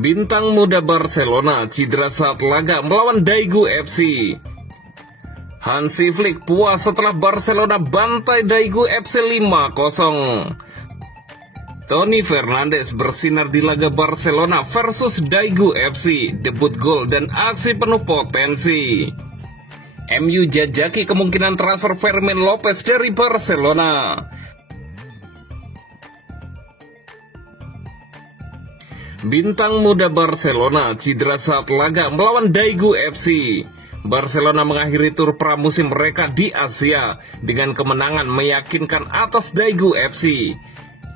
Bintang muda Barcelona cedera saat laga melawan Daegu FC. Hansi Flick puas setelah Barcelona bantai Daegu FC 5-0. Toni Fernandes bersinar di laga Barcelona versus Daegu FC, debut gol dan aksi penuh potensi. MU jajaki kemungkinan transfer Fermin Lopez dari Barcelona. Bintang muda Barcelona cedera saat laga melawan Daegu FC. Barcelona mengakhiri tur pramusim mereka di Asia dengan kemenangan meyakinkan atas Daegu FC.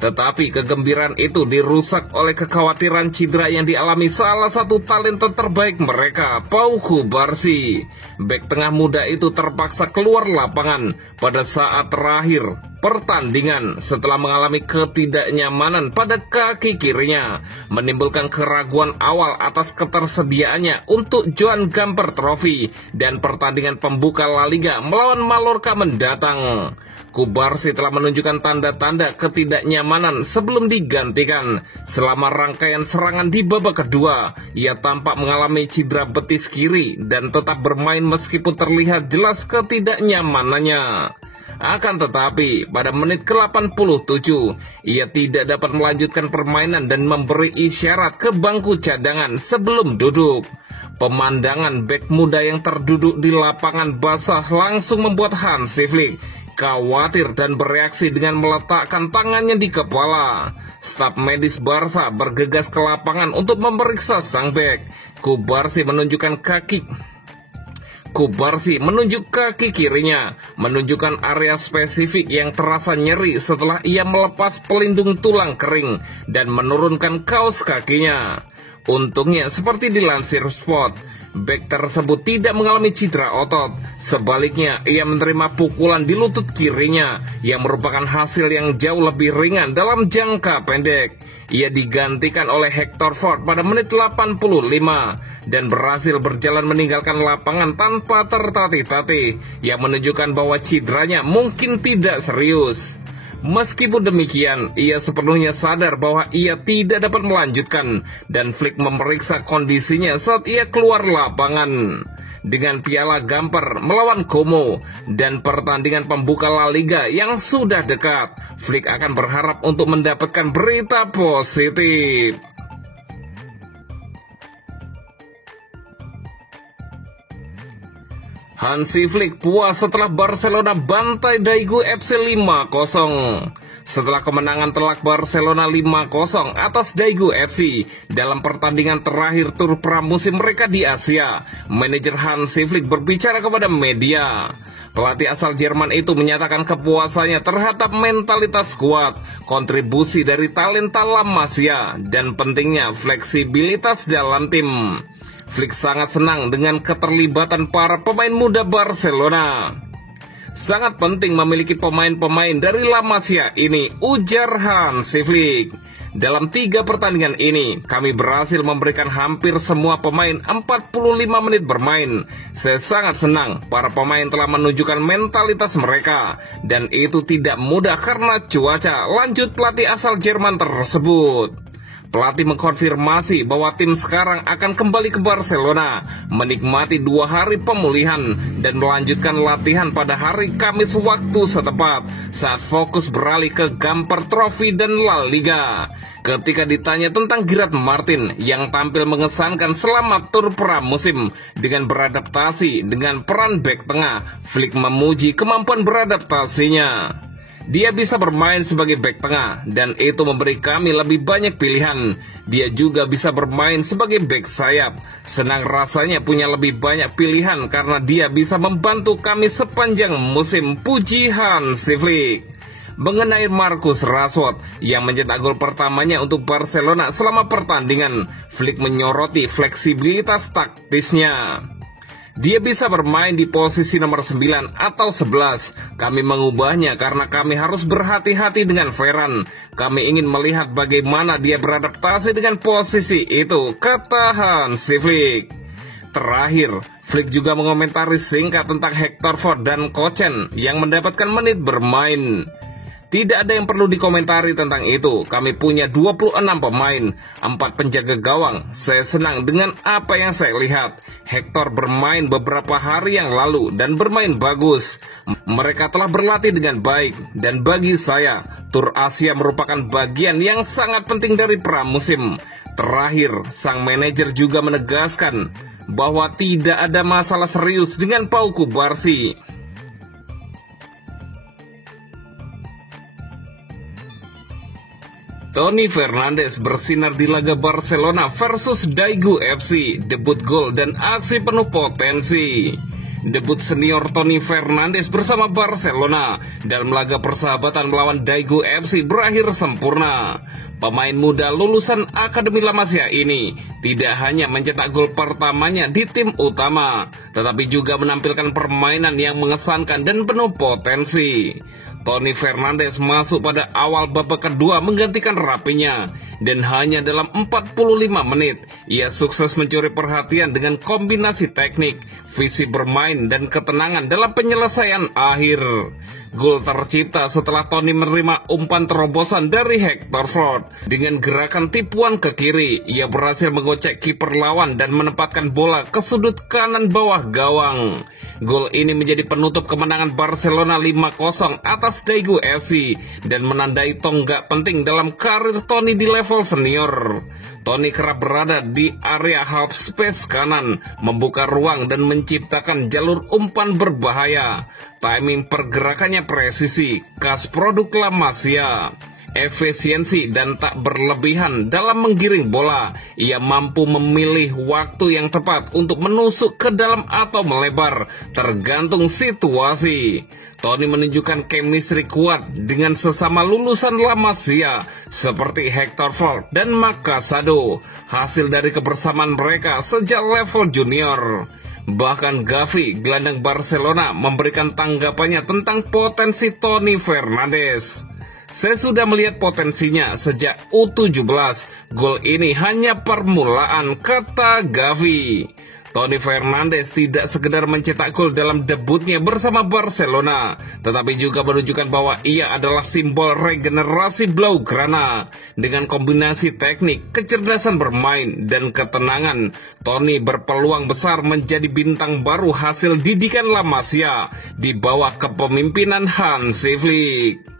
Tetapi kegembiraan itu dirusak oleh kekhawatiran cedera yang dialami salah satu talenta terbaik mereka, Pau Cubarsí. Bek tengah muda itu terpaksa keluar lapangan pada saat terakhir pertandingan setelah mengalami ketidaknyamanan pada kaki kirinya, menimbulkan keraguan awal atas ketersediaannya untuk Joan Gamper Trophy dan pertandingan pembuka La Liga melawan Mallorca mendatang. Cubarsí telah menunjukkan tanda-tanda ketidaknyamanan sebelum digantikan. Selama rangkaian serangan di babak kedua, ia tampak mengalami cedera betis kiri dan tetap bermain meskipun terlihat jelas ketidaknyamanannya. Akan tetapi, pada menit ke-87, ia tidak dapat melanjutkan permainan dan memberi isyarat ke bangku cadangan sebelum duduk. Pemandangan bek muda yang terduduk di lapangan basah langsung membuat Hansi Flick khawatir dan bereaksi dengan meletakkan tangannya di kepala. Staf medis Barca bergegas ke lapangan untuk memeriksa sang bek. Cubarsí menunjuk kaki kirinya, menunjukkan area spesifik yang terasa nyeri setelah ia melepas pelindung tulang kering dan menurunkan kaos kakinya. Untungnya, seperti dilansir Sport, bek tersebut tidak mengalami cedera otot. Sebaliknya, ia menerima pukulan di lutut kirinya yang merupakan hasil yang jauh lebih ringan dalam jangka pendek. Ia digantikan oleh Hector Fort pada menit 85 dan berhasil berjalan meninggalkan lapangan tanpa tertatih-tatih, yang menunjukkan bahwa cederanya mungkin tidak serius. Meskipun demikian, ia sepenuhnya sadar bahwa ia tidak dapat melanjutkan dan Flick memeriksa kondisinya saat ia keluar lapangan. Dengan piala Gamper melawan Como dan pertandingan pembuka La Liga yang sudah dekat, Flick akan berharap untuk mendapatkan berita positif. Hansi Flick puas setelah Barcelona bantai Daegu FC 5-0. Setelah kemenangan telak Barcelona 5-0 atas Daegu FC dalam pertandingan terakhir tur pramusim mereka di Asia, manajer Hansi Flick berbicara kepada media. Pelatih asal Jerman itu menyatakan kepuasannya terhadap mentalitas kuat, kontribusi dari talenta La Masia, dan pentingnya fleksibilitas dalam tim. Flick sangat senang dengan keterlibatan para pemain muda Barcelona. Sangat penting memiliki pemain-pemain dari La Masia ini, ujar Hansi Flick. Dalam 3 pertandingan ini, kami berhasil memberikan hampir semua pemain 45 menit bermain. Saya sangat senang para pemain telah menunjukkan mentalitas mereka, dan itu tidak mudah karena cuaca, lanjut pelatih asal Jerman tersebut. Pelatih mengkonfirmasi bahwa tim sekarang akan kembali ke Barcelona, menikmati 2 hari pemulihan, dan melanjutkan latihan pada hari Kamis waktu setempat, saat fokus beralih ke Gamper Trophy dan La Liga. Ketika ditanya tentang Gerard Martin yang tampil mengesankan selama tur pramusim dengan beradaptasi dengan peran bek tengah, Flick memuji kemampuan beradaptasinya. Dia bisa bermain sebagai bek tengah dan itu memberi kami lebih banyak pilihan. Dia juga bisa bermain sebagai bek sayap. Senang rasanya punya lebih banyak pilihan karena dia bisa membantu kami sepanjang musim, puji Hansi Flick. Mengenai Marcus Rashford yang mencetak gol pertamanya untuk Barcelona selama pertandingan, Flick menyoroti fleksibilitas taktisnya. Dia bisa bermain di posisi nomor 9 atau 11. Kami mengubahnya karena kami harus berhati-hati dengan Ferran. Kami ingin melihat bagaimana dia beradaptasi dengan posisi itu, kata Hansi Flick. Terakhir, Flick juga mengomentari singkat tentang Hector Fort dan Kochen yang mendapatkan menit bermain. Tidak ada yang perlu dikomentari tentang itu. Kami punya 26 pemain, 4 penjaga gawang. Saya senang dengan apa yang saya lihat. Hector bermain beberapa hari yang lalu dan bermain bagus. Mereka telah berlatih dengan baik. Dan bagi saya, Tur Asia merupakan bagian yang sangat penting dari pramusim. Terakhir, sang manajer juga menegaskan bahwa tidak ada masalah serius dengan Pau Kubarsi. Tony Fernandes bersinar di laga Barcelona versus Daegu FC, debut gol dan aksi penuh potensi. Debut senior Tony Fernandes bersama Barcelona dalam laga persahabatan melawan Daegu FC berakhir sempurna. Pemain muda lulusan Akademi La Masia ini tidak hanya mencetak gol pertamanya di tim utama, tetapi juga menampilkan permainan yang mengesankan dan penuh potensi. Tony Fernandes masuk pada awal babak kedua menggantikan Rapinya, dan hanya dalam 45 menit ia sukses mencuri perhatian dengan kombinasi teknik, visi bermain dan ketenangan dalam penyelesaian akhir. Gol tercipta setelah Tony menerima umpan terobosan dari Hector Ford. Dengan gerakan tipuan ke kiri, ia berhasil menggocek kiper lawan dan menempatkan bola ke sudut kanan bawah gawang. Gol ini menjadi penutup kemenangan Barcelona 5-0 atas Daegu FC dan menandai tonggak penting dalam karir Tony di level senior. Tony kerap berada di area half space kanan, membuka ruang dan menciptakan jalur umpan berbahaya. Timing pergerakannya presisi, khas produk La Masia. Efisiensi dan tak berlebihan dalam menggiring bola. Ia mampu memilih waktu yang tepat untuk menusuk ke dalam atau melebar, tergantung situasi. Tony menunjukkan chemistry kuat dengan sesama lulusan La Masia seperti Hector Ford dan Marc Casado, hasil dari kebersamaan mereka sejak level junior. Bahkan Gavi, gelandang Barcelona, memberikan tanggapannya tentang potensi Tony Fernandes. Saya sudah melihat potensinya sejak U17. Gol ini hanya permulaan, kata Gavi. Tony Fernandes tidak sekedar mencetak gol dalam debutnya bersama Barcelona, tetapi juga menunjukkan bahwa ia adalah simbol regenerasi Blaugrana. Dengan kombinasi teknik, kecerdasan bermain, dan ketenangan, Tony berpeluang besar menjadi bintang baru hasil didikan La Masia di bawah kepemimpinan Hansi Flick.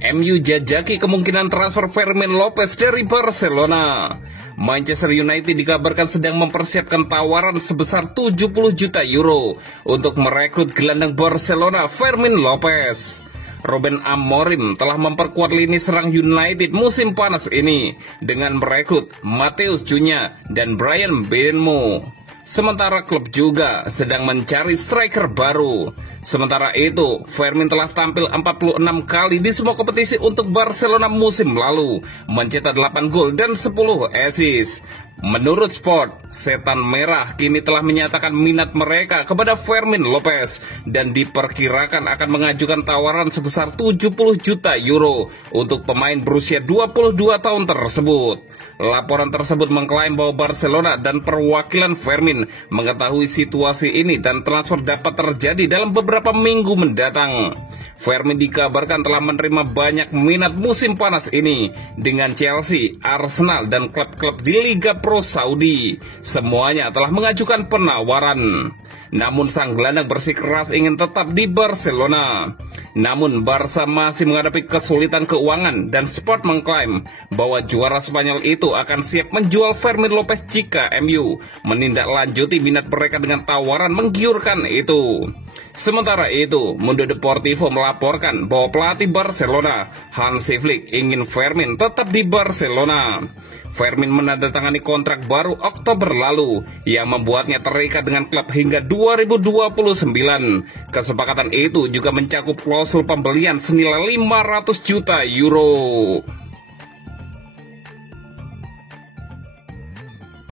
MU jajaki kemungkinan transfer Fermin Lopez dari Barcelona. Manchester United dikabarkan sedang mempersiapkan tawaran sebesar 70 juta euro untuk merekrut gelandang Barcelona Fermin Lopez. Ruben Amorim telah memperkuat lini serang United musim panas ini dengan merekrut Matheus Cunha dan Bryan Mbeumo. Sementara klub juga sedang mencari striker baru. Sementara itu, Fermin telah tampil 46 kali di semua kompetisi untuk Barcelona musim lalu, mencetak 8 gol dan 10 assist. Menurut Sport, Setan Merah kini telah menyatakan minat mereka kepada Fermin Lopez dan diperkirakan akan mengajukan tawaran sebesar 70 juta euro untuk pemain berusia 22 tahun tersebut. Laporan tersebut mengklaim bahwa Barcelona dan perwakilan Fermin mengetahui situasi ini dan transfer dapat terjadi dalam beberapa minggu mendatang. Fermin dikabarkan telah menerima banyak minat musim panas ini dengan Chelsea, Arsenal, dan klub-klub di Liga Pro Saudi. Semuanya telah mengajukan penawaran. Namun sang gelandang bersikeras ingin tetap di Barcelona. Namun Barca masih menghadapi kesulitan keuangan dan Sport mengklaim bahwa juara Spanyol itu akan siap menjual Fermin Lopez jika MU menindaklanjuti minat mereka dengan tawaran menggiurkan itu. Sementara itu, Mundo Deportivo melaporkan bahwa pelatih Barcelona, Hansi Flick, ingin Fermin tetap di Barcelona. Fermin menandatangani kontrak baru Oktober lalu yang membuatnya terikat dengan klub hingga 2029. Kesepakatan itu juga mencakup klausul pembelian senilai 500 juta euro.